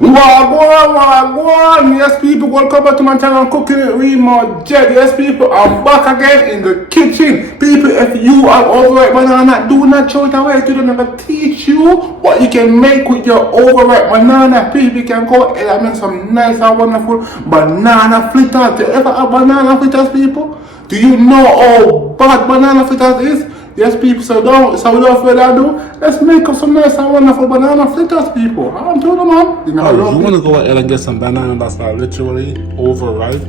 Wagwan. Yes, people, welcome back to my channel, Cooking with Remodread. Yes, people, I'm back again in the kitchen. People, if you are overripe banana, do not throw it away. Today, I'm going to teach you what you can make with your overripe banana. People, you can go ahead and make some nice and wonderful banana fritters. Do you ever have banana fritters, people? Do you know how bad banana fritters is? Yes, people, so without further ado, let's make up some nice and wonderful banana fritters, people. I'm telling you, man. You want to go ahead and get some banana that's like literally overripe.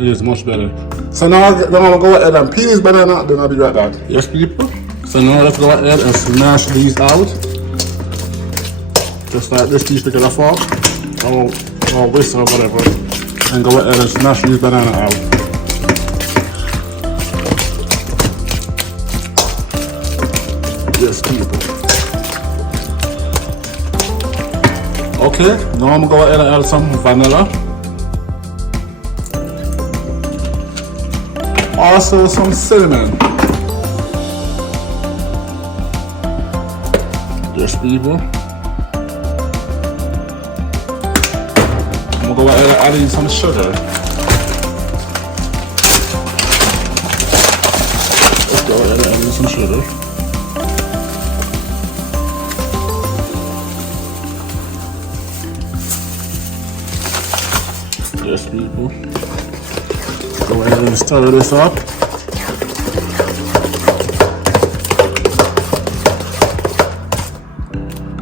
It is much better. So now I'm going to go ahead and peel this banana, then I'll be right back. Yes, people. So now let's go ahead and smash these out. Just like this piece together fork, or whisk or whatever. And go ahead and smash these banana out. Yes, people. Okay, now I'm going to go ahead and add some vanilla. Also some cinnamon. Yes, people. I'm going to go ahead and add in some sugar. Let's go ahead and add in some sugar. Yes, people. Go ahead and stir this up.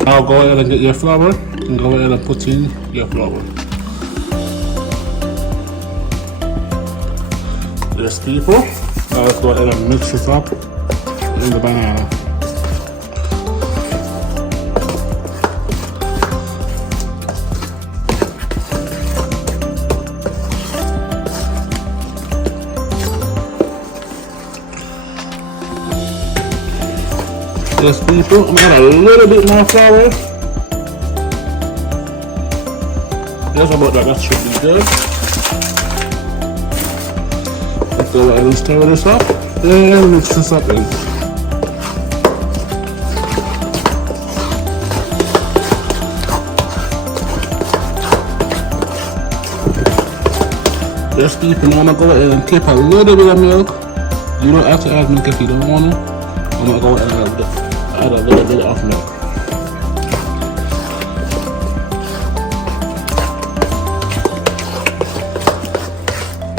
Now go ahead and get your flour and go ahead and put in your flour. Yes, people. Now let's go ahead and mix this up in the banana. Yes, people, I'm gonna add a little bit more flour. Just about that should be good. Let's go ahead and stir this up and mix this up in. Yes, people, now I'm gonna go ahead and keep a little bit of milk. You don't have to add milk if you don't want to. I'm gonna go ahead and add a little bit of milk.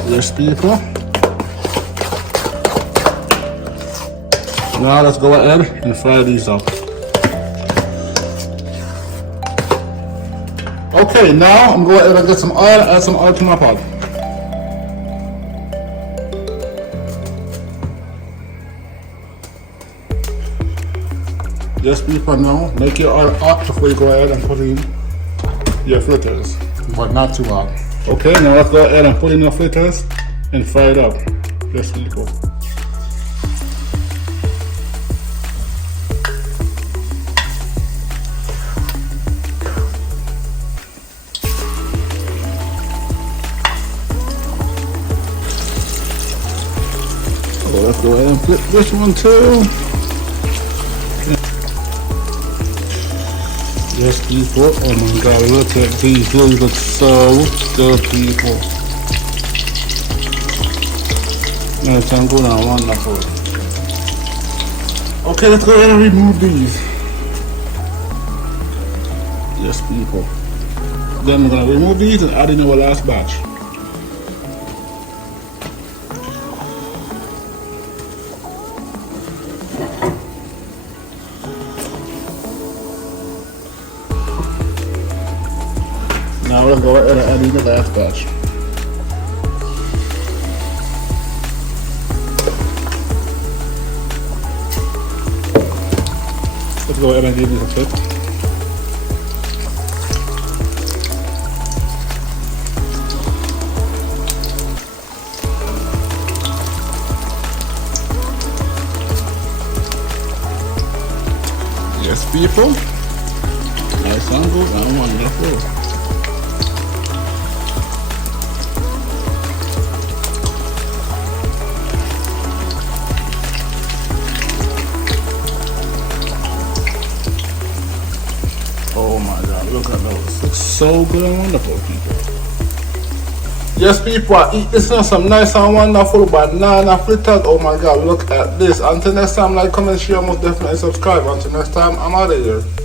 Yes, people. Now let's go ahead and fry these up. Okay, now I'm going to go ahead and get some oil, add some oil to my pot. Just people, now make your oil hot before you go ahead and put in your fritters, but not too hot. Okay, now let's go ahead and put in your fritters and fry it up. Just people. So let's go ahead and flip this one too. Yes, people. Oh my God, look at these. These look so good, people. Man, it's good and wonderful. Okay, let's go ahead and remove these. Yes, people. Then we're gonna remove these and add in our last batch. Now we're going to go ahead and add in the last batch. Let's go ahead and give this a flip. Yes, people. Nice and good and wonderful. banana noodles. Looks so good and wonderful, people. Yes, people, I eat this now, some nice and wonderful banana fritters. Oh my god, look at this. Until next time, like, comment, share, most definitely subscribe. Until next time, I'm out of here.